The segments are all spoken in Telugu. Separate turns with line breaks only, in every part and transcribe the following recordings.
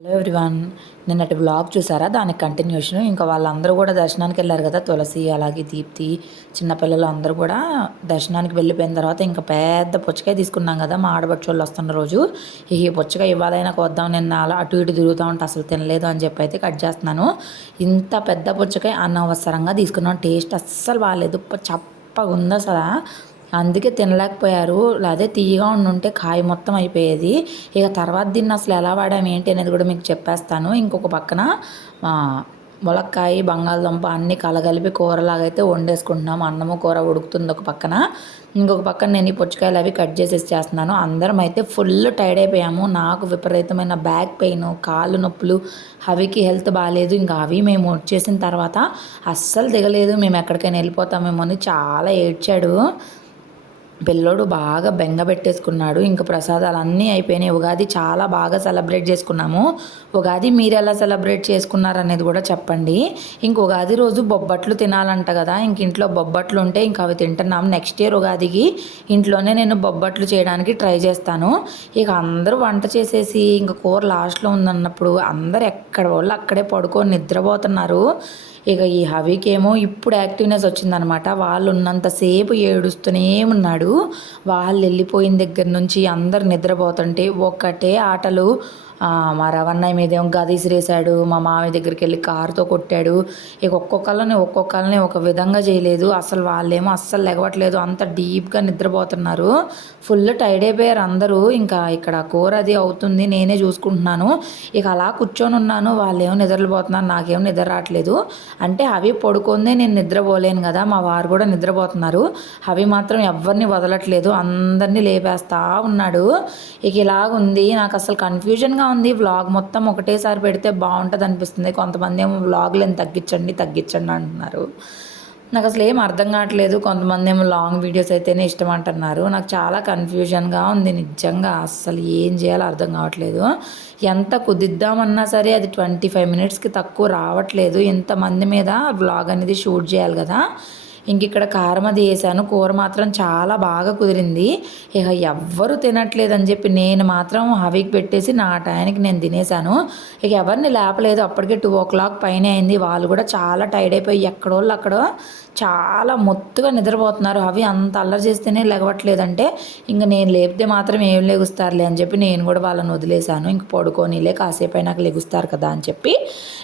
హలో ఎవ్రీవన్ నిన్నటి బ్లాగ్ చూసారా? దానికి కంటిన్యూషన్ ఇంకా వాళ్ళందరూ కూడా దర్శనానికి వెళ్ళారు కదా తులసి అలాగే దీప్తి చిన్నపిల్లలు అందరూ కూడా దర్శనానికి వెళ్ళిపోయిన తర్వాత ఇంకా పెద్ద పుచ్చకాయ తీసుకున్నాం కదా మా ఆడబడుచోళ్ళు వస్తున్న రోజు. ఈ పుచ్చకాయ ఇవ్వాలైనా కొద్దాం నిన్న అలా అటు ఇటు తిరుగుతూ ఉంటే అసలు తినలేదు అని చెప్పి అయితే కట్ చేస్తున్నాను. ఇంత పెద్ద పుచ్చకాయ అనవసరంగా తీసుకున్నాం. టేస్ట్ అస్సలు బాగాలేదు. చప్పగా ఉంది అసలు. అందుకే తినలేకపోయారు. అదే తీయగా ఉండుంటే కాయ మొత్తం అయిపోయేది. ఇక తర్వాత దీన్ని అసలు ఎలా వాడాము ఏంటి అనేది కూడా మీకు చెప్పేస్తాను. ఇంకొక పక్కన ములక్కాయ బంగాళదుంప అన్నీ కలగలిపి కూరలాగా అయితే వండేసుకుంటున్నాం. అన్నము కూర ఉడుకుతుంది ఒక పక్కన. ఇంకొక పక్కన నేను ఈ పుచ్చకాయలు అవి కట్ చేసేసి చేస్తున్నాను. అందరం అయితే ఫుల్ టైర్డ్ అయిపోయాము. నాకు విపరీతమైన బ్యాక్ పెయిన్ కాళ్ళు నొప్పులు అవికి హెల్త్ బాగాలేదు ఇంకా అవి మేము వచ్చేసిన తర్వాత అస్సలు దిగలేదు. మేము ఎక్కడికైనా వెళ్ళిపోతామేమో అని చాలా ఏడ్చాడు. పిల్లోడు బాగా బెంగ పెట్టేసుకున్నాడు. ఇంకా ప్రసాదాలు అన్నీ అయిపోయినాయి. ఉగాది చాలా బాగా సెలబ్రేట్ చేసుకున్నాము. ఉగాది మీరు ఎలా సెలబ్రేట్ చేసుకున్నారు అనేది కూడా చెప్పండి. ఇంక ఉగాది రోజు బొబ్బట్లు తినాలంట కదా. ఇంక ఇంట్లో బొబ్బట్లు ఉంటే ఇంక అవి తింటున్నాం. నెక్స్ట్ ఇయర్ ఉగాదికి ఇంట్లోనే నేను బొబ్బట్లు చేయడానికి ట్రై చేస్తాను. ఇక అందరూ వంట చేసేసి ఇంక కూర లాస్ట్లో ఉందన్నప్పుడు అందరు ఎక్కడ వాళ్ళు అక్కడే పడుకొని నిద్రపోతున్నారు. ఇక ఈ హవికేమో ఇప్పుడు యాక్టివ్నెస్ వచ్చిందనమాట. వాళ్ళు ఉన్నంతసేపు ఏడుస్తూనే ఉన్నాడు. వాళ్ళు వెళ్ళిపోయిన దగ్గర నుంచి అందరు నిద్రపోతుంటే ఒక్కటే ఆటలు మా రవణయ్య మీద ఏమో గది మా మామయ్య దగ్గరికి వెళ్ళి కారుతో కొట్టాడు. ఇక ఒక్కొక్కళ్ళని ఒక్కొక్కళ్ళని ఒక విధంగా చేయలేదు. అసలు వాళ్ళేమో అస్సలు లెగవట్లేదు. అంత డీప్గా నిద్రపోతున్నారు. ఫుల్ టైర్డ్ అయిపోయారు అందరూ. ఇంకా ఇక్కడ కూర అది అవుతుంది నేనే చూసుకుంటున్నాను. ఇక అలా కూర్చొని ఉన్నాను. వాళ్ళేమో నిద్రపోతున్నారు నాకేమో నిద్ర రావట్లేదు. అంటే అవి పడుకుందే నేను నిద్రపోలేను కదా మా వారు కూడా నిద్రపోతున్నారు. అవి మాత్రం ఎవరిని వదలట్లేదు. అందరినీ లేపేస్తా ఉన్నాడు. ఇక ఇలాగుంది. నాకు అసలు కన్ఫ్యూజన్గా ఉంది వ్లాగ్ మొత్తం ఒకటేసారి పెడితే బాగుంటుంది అనిపిస్తుంది కొంతమంది ఏమో వ్లాగ్లను తగ్గించండి తగ్గించండి అంటున్నారు. నాకు అసలు ఏం అర్థం కావట్లేదు. కొంతమంది ఏమో లాంగ్ వీడియోస్ అయితేనే ఇష్టం అంటున్నారు. నాకు చాలా కన్ఫ్యూజన్గా ఉంది నిజంగా. అస్సలు ఏం చేయాలో అర్థం కావట్లేదు. ఎంత కుదిద్దామన్నా సరే అది ట్వంటీ ఫైవ్ మినిట్స్కి తక్కువ రావట్లేదు. ఇంతమంది మీద బ్లాగ్ అనేది షూట్ చేయాలి కదా. ఇంక ఇక్కడ కారం అది వేసాను. కూర మాత్రం చాలా బాగా కుదిరింది. ఇక ఎవ్వరు తినట్లేదని చెప్పి నేను మాత్రం హవికి పెట్టేసి నా టయానికి నేను తినేసాను ఇక ఎవరిని లేపలేదు. అప్పటికే టూ ఓ క్లాక్ పైన అయింది. వాళ్ళు కూడా చాలా టైర్డ్ అయిపోయి ఎక్కడోళ్ళు అక్కడ చాలా మొత్తుగా నిద్రపోతున్నారు. అవి అంత అల్లరి చేస్తేనే లెగవట్లేదంటే ఇంక నేను లేపితే మాత్రం ఏం లెగుస్తారులే అని చెప్పి నేను కూడా వాళ్ళని వదిలేశాను. ఇంక పడుకోనిలే కాసేపు అయినాక లెగుస్తారు కదా అని చెప్పి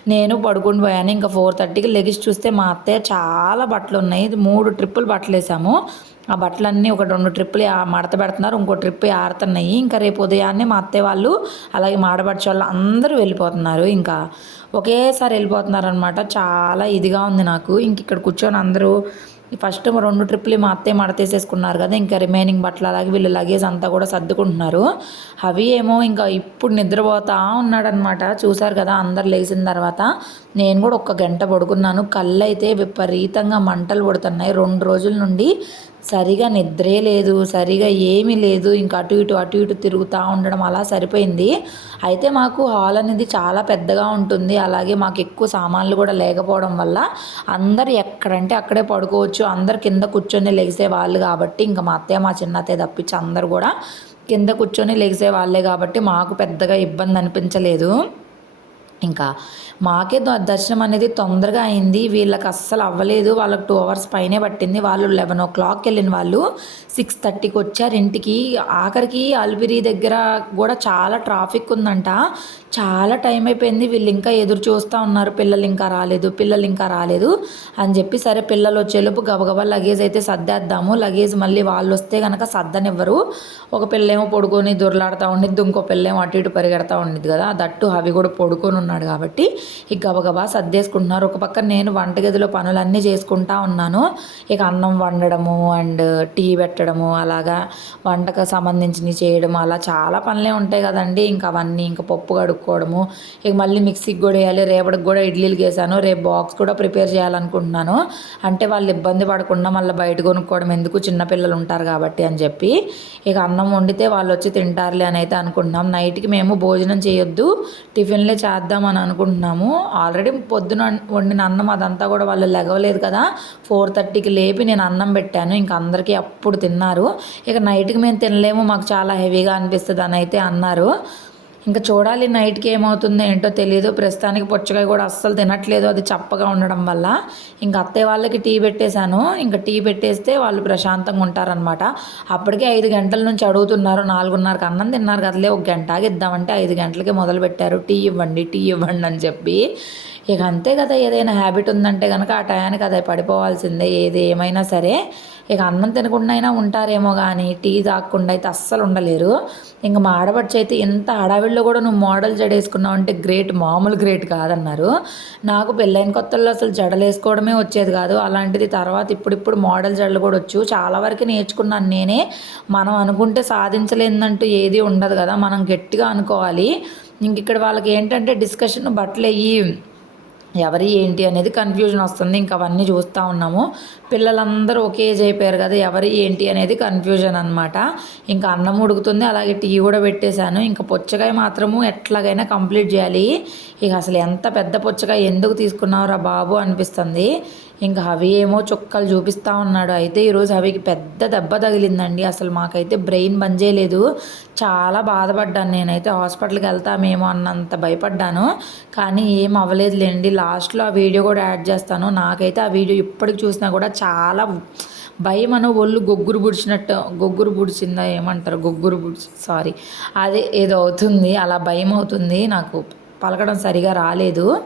నేను పడుకుని పోయాను. ఇంకా ఫోర్ థర్టీకి లెగిసి చూస్తే మా అత్తయ్య చాలా బట్టలు ఉన్నాయి ఇది మూడు ట్రిప్పులు బట్టలు వేసాము ఆ బట్టలన్నీ ఒక రెండు ట్రిప్పులు మడత పెడుతున్నారు ఇంకో ట్రిప్ ఆరుతున్నాయి. ఇంకా రేపు ఉదయాన్నే మా అత్తయ్య వాళ్ళు అలాగే మాడబడిచే వాళ్ళు అందరూ వెళ్ళిపోతున్నారు. ఇంకా ఒకేసారి వెళ్ళిపోతున్నారు అనమాట చాలా ఇదిగా ఉంది నాకు. ఇంక ఇక్కడ కూర్చొని అందరూ ఫస్ట్ రెండు ట్రిప్లు మా అత్తయ్య మడతేసేసుకున్నారు కదా ఇంకా రిమైనింగ్ బట్టలు అలాగే వీళ్ళు లగేజ్ అంతా కూడా సర్దుకుంటున్నారు. అవి ఏమో ఇంకా ఇప్పుడు నిద్రపోతా ఉన్నాడనమాట చూశారు కదా అందరు లేచిన తర్వాత నేను కూడా ఒక గంట పడుకున్నాను. కళ్ళు అయితే విపరీతంగా మంటలు పడుతున్నాయి రెండు రోజుల నుండి సరిగా నిద్రే లేదు సరిగా ఏమీ లేదు. ఇంకా అటు ఇటు అటు ఇటు తిరుగుతూ ఉండడం అలా సరిపోయింది. అయితే మాకు హాల్ అనేది చాలా పెద్దగా ఉంటుంది. అలాగే మాకు ఎక్కువ సామాన్లు కూడా లేకపోవడం వల్ల అందరు ఎక్కడంటే అక్కడే పడుకోవచ్చు. అందరు కింద కూర్చొని లెగిసే వాళ్ళు కాబట్టి ఇంకా మా అత్తయ్య మా చిన్న అత్తయ్య తప్పించి అందరు కూడా కింద కూర్చొని లెగిసే వాళ్ళే కాబట్టి మాకు పెద్దగా ఇబ్బంది అనిపించలేదు. ఇంకా మాకే ద- దర్శనం అనేది తొందరగా అయింది. వీళ్ళకి అస్సలు అవ్వలేదు. వాళ్ళకి టూ అవర్స్ పైనే పట్టింది. వాళ్ళు లెవెన్ ఓ క్లాక్కి వెళ్ళిన వాళ్ళు సిక్స్ థర్టీకి వచ్చారు ఇంటికి. ఆఖరికి అల్బిరి దగ్గర కూడా చాలా ట్రాఫిక్ ఉందంట. చాలా టైం అయిపోయింది. వీళ్ళు ఇంకా ఎదురు చూస్తూ ఉన్నారు. పిల్లలు ఇంకా రాలేదు. పిల్లలు ఇంకా రాలేదు అని చెప్పి సరే పిల్లలు వచ్చేలోపు గబగబా లగేజ్ అయితే సర్దేద్దాము. లగేజ్ మళ్ళీ వాళ్ళు వస్తే కనుక సర్దనివ్వరు. ఒక పిల్లేమో పడుకొని దొరలాడుతూ ఉండిద్ది. ఇంకో పిల్లేమో అటు ఇటు పరిగెడతా ఉండిద్ది కదా. దట్టు అవి కూడా పడుకొని ఉన్నాడు కాబట్టి ఇక గబగబా సర్దేసుకుంటున్నారు. ఒక పక్క నేను వంటగదిలో పనులన్నీ చేసుకుంటా ఉన్నాను. ఇక అన్నం వండడము అండ్ టీ పెట్టడము అలాగా వంటకు సంబంధించినవి చేయడం అలా చాలా పనులే ఉంటాయి కదండి. ఇంకా అవన్నీ ఇంకా పప్పు కడుక్కోవడము ఇక మళ్ళీ మిక్సీకి కూడా వేయాలి. రేపటికి కూడా ఇడ్లీలు గేసాను రేపు బాక్స్ కూడా ప్రిపేర్ చేయాలనుకుంటున్నాను. అంటే వాళ్ళు ఇబ్బంది పడకుండా మళ్ళీ బయట కొనుక్కోవడం ఎందుకు? చిన్నపిల్లలు ఉంటారు కాబట్టి అని చెప్పి. ఇక అన్నం వండితే వాళ్ళు వచ్చి తింటారులే అని అయితే అనుకుంటున్నాం. నైట్కి మేము భోజనం చేయొద్దు. టిఫిన్లే చేద్దాం. చేద్దామని అనుకుంటున్నాము. ఆల్రెడీ పొద్దున వండిన అన్నం అదంతా కూడా వాళ్ళు లెగవలేదు కదా. ఫోర్ థర్టీకి లేపి నేను అన్నం పెట్టాను. ఇంకా అందరికీ అప్పుడు తిన్నారు. ఇక నైట్కి మేము తినలేము. మాకు చాలా హెవీగా అనిపిస్తుంది అని అయితే అన్నారు. ఇంకా చూడాలి నైట్కి ఏమవుతుందో ఏంటో తెలియదు ప్రస్తుతానికి పుచ్చకాయ కూడా అస్సలు తినట్లేదు అది చప్పగా ఉండడం వల్ల. ఇంకా అత్తయ్య వాళ్ళకి టీ పెట్టేశాను. ఇంకా టీ పెట్టేస్తే వాళ్ళు ప్రశాంతంగా ఉంటారనమాట అప్పటికే ఐదు గంటల నుంచి అడుగుతున్నారు నాలుగున్నరకు అన్నం తిన్నారు కదలే ఒక గంటకి ఇద్దామంటే ఐదు గంటలకి మొదలు పెట్టారు. టీ ఇవ్వండి టీ ఇవ్వండి అని చెప్పి. ఇక అంతే కదా ఏదైనా హ్యాబిట్ ఉందంటే కనుక ఆ టయానికి అది పడిపోవాల్సిందే ఏది ఏమైనా సరే. ఇక అన్నం తినకుండా అయినా ఉంటారేమో కానీ టీ తాగకుండా అయితే అస్సలు ఉండలేరు. ఇంకా మా ఆడపడిచి అయితే ఇంత హడావిడిలో కూడా నువ్వు మోడల్ జడేసుకున్నావు అంటే గ్రేట్ మామూలు గ్రేట్ కాదన్నారు. నాకు పెళ్ళైన కొత్తల్లో అసలు జడలు వేసుకోవడమే వచ్చేది కాదు. అలాంటిది తర్వాత ఇప్పుడిప్పుడు మోడల్ జడలు కూడా వచ్చు. చాలా వరకు నేర్చుకున్నాను నేనే. మనం అనుకుంటే సాధించలేదంటూ ఏది ఉండదు కదా మనం గట్టిగా అనుకోవాలి. ఇంక ఇక్కడ వాళ్ళకి ఏంటంటే డిస్కషన్ బట్టలు అయ్యి ఎవరి ఏంటి అనేది కన్ఫ్యూజన్ వస్తుంది. ఇంకా అవన్నీ చూస్తూ ఉన్నాము. పిల్లలందరూ ఒకే ఏజ్ అయిపోయారు కదా ఎవరి ఏంటి అనేది కన్ఫ్యూజన్ అనమాట ఇంకా అన్నం ఉడుకుతుంది అలాగే టీ కూడా పెట్టేశాను. ఇంకా పుచ్చకాయ మాత్రము ఎట్లాగైనా కంప్లీట్ చేయాలి. ఇక అసలు ఎంత పెద్ద పుచ్చకాయ ఎందుకు తీసుకున్నావురా బాబు అనిపిస్తుంది. ఇంకా హవి ఏమో చుక్కలు చూపిస్తూ ఉన్నాడు. అయితే ఈరోజు హవికి పెద్ద దెబ్బ తగిలిందండి. అసలు మాకైతే బ్రెయిన్ బంద్ చేయలేదు. చాలా బాధపడ్డాను నేనైతే. హాస్పిటల్కి వెళ్తామేమో అన్నంత భయపడ్డాను. కానీ ఏం అవ్వలేదులేండి. లాస్ట్లో ఆ వీడియో కూడా యాడ్ చేస్తాను. నాకైతే ఆ వీడియో ఇప్పటికి చూసినా కూడా చాలా భయం అను ఒళ్ళు గొగ్గురు పుడిచినట్టు గొగ్గురు పుడిచిందా ఏమంటారు? గొగ్గురు పుడిచి సారీ. అదే ఏదో అవుతుంది. అలా భయం అవుతుంది. నాకు పలకడం సరిగా రాలేదు.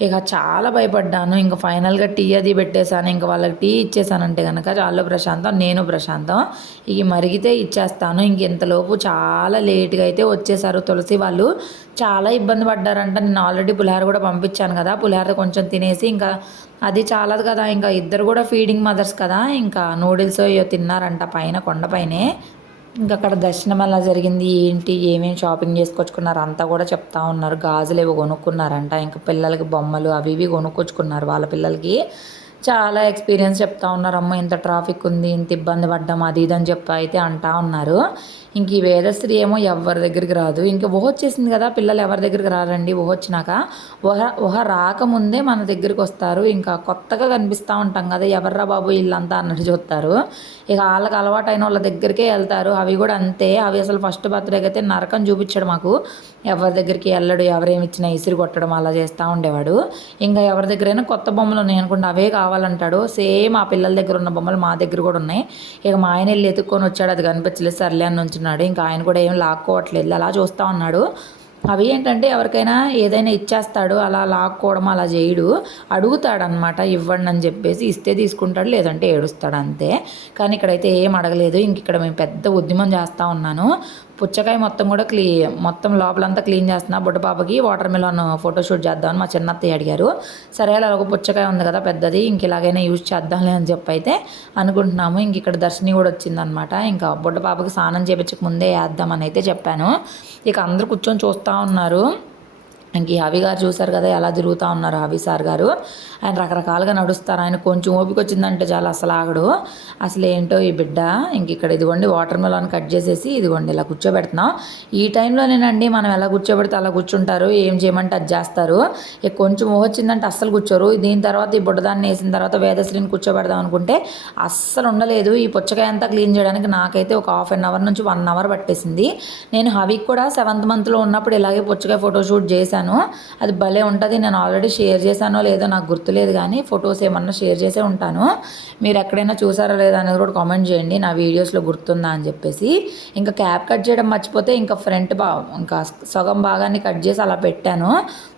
ఇక చాలా భయపడ్డాను. ఇంకా ఫైనల్గా టీ అది పెట్టేశాను. ఇంకా వాళ్ళకి టీ ఇచ్చేసానంటే కనుక వాళ్ళు ప్రశాంతం నేను ప్రశాంతం. ఇక మరిగితే ఇచ్చేస్తాను. ఇంక ఇంతలోపు చాలా లేట్గా అయితే వచ్చేసారు తులసి వాళ్ళు చాలా ఇబ్బంది పడ్డారంట. నేను ఆల్రెడీ పులిహార కూడా పంపించాను కదా. పులిహార కొంచెం తినేసి ఇంకా అది చాలదు కదా. ఇంకా ఇద్దరు కూడా ఫీడింగ్ మదర్స్ కదా. ఇంకా నూడిల్స్ అయ్యో తిన్నారంట పైన కొండపైనే. ఇంకా అక్కడ దర్శనం ఎలా జరిగింది ఏంటి ఏమేమి షాపింగ్ చేసుకొచ్చుకున్నారు అంతా కూడా చెప్తా ఉన్నారు. గాజులు ఇవి కొనుక్కున్నారంట. ఇంకా పిల్లలకి బొమ్మలు అవి ఇవి కొనుక్కొచ్చుకున్నారు. వాళ్ళ పిల్లలకి చాలా ఎక్స్పీరియన్స్ చెప్తా ఉన్నారు. అమ్మ ఇంత ట్రాఫిక్ ఉంది ఇంత ఇబ్బంది పడ్డాం అది ఇది అని చెప్పి అయితే అంటా ఉన్నారు. ఇంక ఈ వేదశ్రీ ఏమో ఎవరి దగ్గరికి రాదు. ఇంకా ఊహ వచ్చేసింది కదా పిల్లలు ఎవరి దగ్గరికి రారండి ఊహ వచ్చినాక. ఊహ ఊహ రాకముందే మన దగ్గరికి వస్తారు. ఇంకా కొత్తగా కనిపిస్తూ ఉంటాం కదా ఎవర్రా బాబు వీళ్ళంతా అన్నట్టు చూస్తారు. ఇక వాళ్ళకి అలవాటైన వాళ్ళ దగ్గరికే వెళ్తారు. అవి కూడా అంతే. అవి అసలు ఫస్ట్ బర్త్డేకి అయితే నరకం చూపించాడు మాకు. ఎవరి దగ్గరికి వెళ్ళడు ఎవరేమిచ్చినా ఇసిరి కొట్టడం అలా చేస్తూ ఉండేవాడు. ఇంకా ఎవరి దగ్గరైనా కొత్త బొమ్మలు ఉన్నాయి అనుకుంటే అవే కావాలంటాడు. సేమ్ ఆ పిల్లల దగ్గర ఉన్న బొమ్మలు మా దగ్గర కూడా ఉన్నాయి. ఇక మా ఆయన వెళ్ళి ఎత్తుక్కొని వచ్చాడు అది కనిపించలేదు సర్లే అని ఉంచున్నాడు. ఇంకా ఆయన కూడా ఏం లాక్కోవట్లేదు అలా చూస్తూ ఉన్నాడు. అవి ఏంటంటే ఎవరికైనా ఏదైనా ఇచ్చేస్తాడు అలా లాక్కోవడం అలా చేయడు. అడుగుతాడనమాట ఇవ్వండి అని చెప్పేసి ఇస్తే తీసుకుంటాడు లేదంటే ఏడుస్తాడు అంతే. కానీ ఇక్కడైతే ఏం అడగలేదు. ఇంక ఇక్కడ మేము పెద్ద ఉద్యమం చేస్తూ ఉన్నాను. పుచ్చకాయ మొత్తం కూడా క్లీ మొత్తం లోపలంతా క్లీన్ చేస్తున్నా. బుడ్డ పాపకి వాటర్ మిలన్ ఫోటోషూట్ చేద్దామని మా చిన్నత్తయ్య అడిగారు. సరే అలా ఒక పుచ్చకాయ ఉంది కదా పెద్దది ఇంక ఇలాగైనా యూజ్ చేద్దాంలే అని చెప్పి అయితే అనుకుంటున్నాము. ఇంక ఇక్కడ దర్శని కూడా వచ్చిందనమాట. ఇంకా బుడ్డ పాపకి స్నానం చేపించక ముందే వేద్దామని అయితే చెప్పాను. ఇక అందరూ కూర్చొని చూస్తూ ఉన్నారు. ఇంక ఈ హవి గారు చూశారు కదా ఎలా తిరుగుతూ ఉన్నారు హవి సార్ గారు. ఆయన రకరకాలుగా నడుస్తారు. ఆయన కొంచెం ఓపిక వచ్చిందంటే చాలా అసలు ఆగడు. అసలు ఏంటో ఈ బిడ్డ ఇంక ఇక్కడ ఇదిగోండి వాటర్ మెలాన్ కట్ చేసేసి ఇదిగోండి ఇలా కూర్చోబెడుతున్నాం. ఈ టైంలోనేనండి మనం ఎలా కూర్చోబెడితే అలా కూర్చుంటారు ఏం చేయమంటే అది చేస్తారు. ఇక కొంచెం వచ్చిందంటే అస్సలు కూర్చోరు. దీని తర్వాత ఈ బుడ్డదాన్ని వేసిన తర్వాత వేదశ్రీని కూర్చోబెడదాం అనుకుంటే అస్సలు ఉండలేదు. ఈ పుచ్చకాయ అంతా క్లీన్ చేయడానికి నాకైతే ఒక హాఫ్ అన్ అవర్ నుంచి వన్ అవర్ పట్టేసింది. నేను హవికి కూడా సెవెంత్ మంత్లో ఉన్నప్పుడు ఇలాగే పుచ్చకాయ ఫోటోషూట్ చేశాను. అది భలే ఉంటుంది. నేను ఆల్రెడీ షేర్ చేశానో లేదో నాకు గుర్తులేదు కానీ ఫొటోస్ ఏమన్నా షేర్ చేసే ఉంటాను. మీరు ఎక్కడైనా చూసారా లేదా అనేది కూడా కామెంట్ చేయండి. నా వీడియోస్లో గుర్తుందా అని చెప్పేసి. ఇంకా క్యాప్ కట్ చేయడం మర్చిపోతే ఇంకా ఫ్రంట్ బా ఇంకా సగం భాగాన్ని కట్ చేసి అలా పెట్టాను.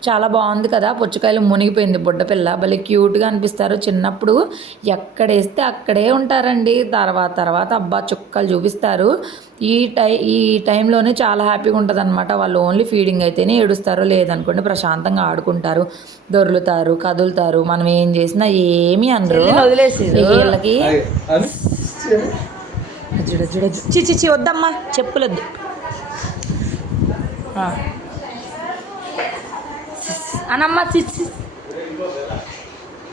చాలా బాగుంది కదా. పుచ్చకాయలు మునిగిపోయింది. బుడ్డపిల్ల భలే క్యూట్గా అనిపిస్తారు. చిన్నప్పుడు ఎక్కడేస్తే అక్కడే ఉంటారండి. తర్వాత తర్వాత అబ్బా చుక్కలు చూపిస్తారు. ఈ టై ఈ టైంలోనే చాలా హ్యాపీగా ఉంటుంది అనమాట వాళ్ళు ఓన్లీ ఫీడింగ్ అయితేనే ఏడుస్తారు లేదనుకోండి ప్రశాంతంగా ఆడుకుంటారు దొర్లుతారు కదులుతారు. మనం ఏం చేసినా ఏమీ అనరు. వీళ్ళకి చి చి చి వద్దమ్మా. చెప్పులొద్దు. అనమ్మా చి చి.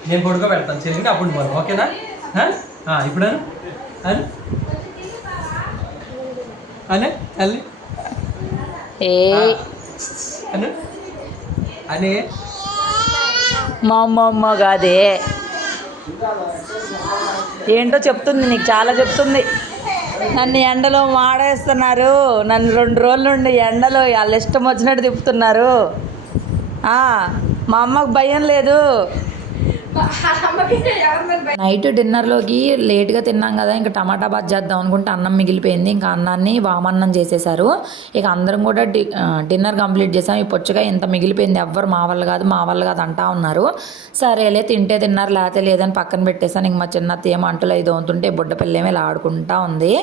నేను పొడుకో పెడతాను చెల్లింది అప్పుడు ఓకేనా? ఇప్పుడు అను. అను అల్లి
ఏ.
అను? అనే?
మా అమ్మ అమ్మ కాదే. ఏంటో చెప్తుంది నీకు చాలా చెప్తుంది. నన్ను ఎండలో మాడేస్తున్నారు. నన్ను రెండు రోజుల నుండి ఎండలో వాళ్ళ ఇష్టం వచ్చినట్టు తిప్పుతున్నారు. మా అమ్మకు భయం లేదు. నైట్ డిన్నర్లోకి లేట్గా తిన్నాం కదా ఇంకా టమాటా బాత్ చేద్దాం అనుకుంటే అన్నం మిగిలిపోయింది ఇంకా అన్నాన్ని వామన్నం చేసేసారు ఇక అందరం కూడా డిన్నర్ కంప్లీట్ చేసాం. ఈ పొచ్చగా ఇంత మిగిలిపోయింది ఎవ్వరు మా వాళ్ళు కాదు మా వాళ్ళు కాదు అంటా ఉన్నారు. సరేలే తింటే తిన్నారు లేకపోతే లేదని పక్కన పెట్టేసాను ఇంక మా చిన్న తేమ అంటులు ఐదు అవుతుంటే బుడ్డ పిల్లేమే ఇలా ఆడుకుంటా ఉంది.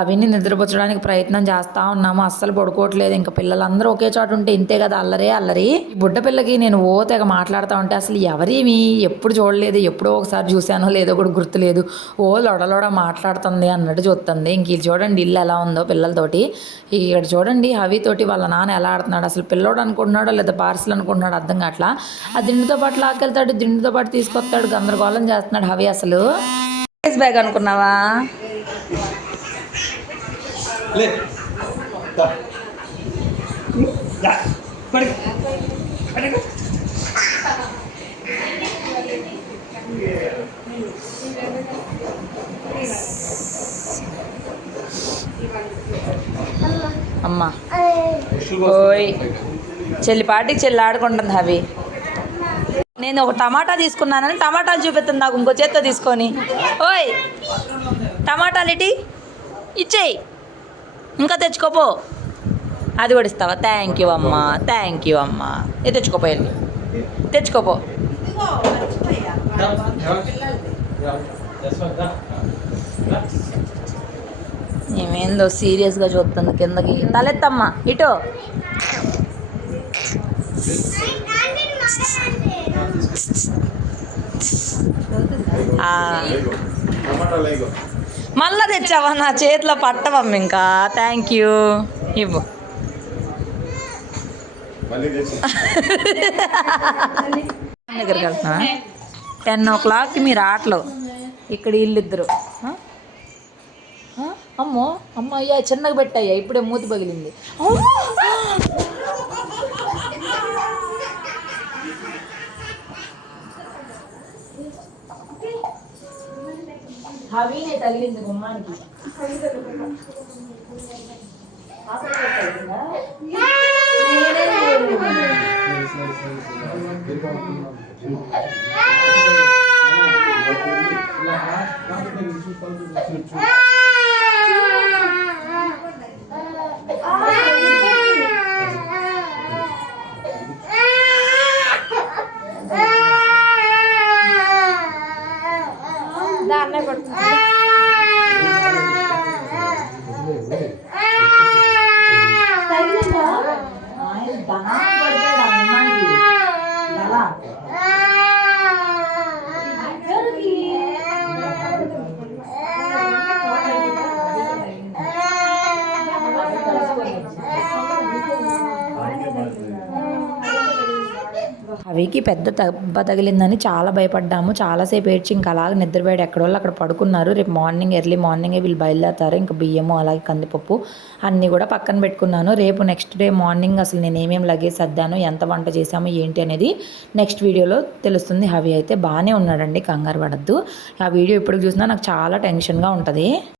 అవిని నిద్రపుచ్చడానికి ప్రయత్నం చేస్తూ ఉన్నాము. అస్సలు పడుకోవట్లేదు. ఇంకా పిల్లలందరూ ఒకే చోట ఉంటే ఇంతే కదా అల్లరే అల్లరి. బుడ్డ పిల్లకి నేను ఓ తెగ మాట్లాడుతూ ఉంటే అసలు ఎవరివి? ఎప్పుడు చూడలేదు ఎప్పుడో ఒకసారి చూశానో లేదో కూడా గుర్తులేదు. ఓ లొడలోడ మాట్లాడుతుంది అన్నట్టు చూస్తుంది. ఇంక ఇది చూడండి ఇల్లు ఎలా ఉందో పిల్లలతోటి. ఇక్కడ చూడండి హవితోటి వాళ్ళ నాన్న ఎలా ఆడుతున్నాడు. అసలు పిల్లోడు అనుకుంటున్నాడో లేదా పార్సిల్ అనుకుంటున్నాడు అర్థం కావట్లా? ఆ దిండుతో పాటు లాక్కెళ్తాడు దిండుతో పాటు తీసుకొస్తాడు గందరగోళం చేస్తున్నాడు హవి అసలు. బ్యాగ్ అనుకున్నావా?
లే దా. దా. పడుకో. పడుకో.
అమ్మ ఓయ్ చెల్లి పాటికి చెల్లి ఆడుకుంటుంది హవి. నేను ఒక టమాటా తీసుకున్నానని టమాటాలు చూపిస్తుంది నాకు ఇంకో చేత్తో తీసుకొని. ఓయ్ టమాటాలు ఇటీ ఇచ్చేయి. ఇంకా తెచ్చుకోపో. అది కూడా ఇస్తావా? థ్యాంక్ యూ అమ్మా థ్యాంక్ యూ అమ్మా. ఇది తెచ్చుకోపో వెళ్ళి. తెచ్చుకోపో. ఏమేందో సీరియస్గా చూస్తుంది కిందకి. తలెత్తమ్మా ఇటు. మళ్ళా తెచ్చావా? నా చేతిలో పట్టవమ్మ ఇంకా. థ్యాంక్ యూ ఇవ్వు. దగ్గరికి వెళ్తున్నా టెన్ ఓ క్లాక్కి మీరు ఆటలు ఇక్కడ వీళ్ళిద్దరు ఆ? ఆ? అమ్మో అమ్మ అయ్యా చిన్నగా పెట్టాయ్యా ఇప్పుడే మూతి పగిలింది హవీనే తగిలింది గుమ్మానికి ఆయన అవికి పెద్ద దెబ్బ తగిలిందని చాలా భయపడ్డాము. చాలాసేపు ఏడ్చి ఇంకా అలాగే నిద్రపోయాడు. ఎక్కడోళ్ళు అక్కడ పడుకున్నారు. రేపు మార్నింగ్ ఎర్లీ మార్నింగే వీళ్ళు బయలుదేరుతారు. ఇంకా బియ్యము అలాగే కందిపప్పు అన్నీ కూడా పక్కన పెట్టుకున్నాను. రేపు నెక్స్ట్ డే మార్నింగ్ అసలు నేను ఏమేమి లగేజ్ సర్దాను ఎంత వంట చేశాము ఏంటి అనేది నెక్స్ట్ వీడియోలో తెలుస్తుంది. హవి అయితే బాగానే ఉన్నాడండి. కంగారు పడద్దు. ఆ వీడియో ఇప్పుడు చూసినా నాకు చాలా టెన్షన్గా ఉంటుంది.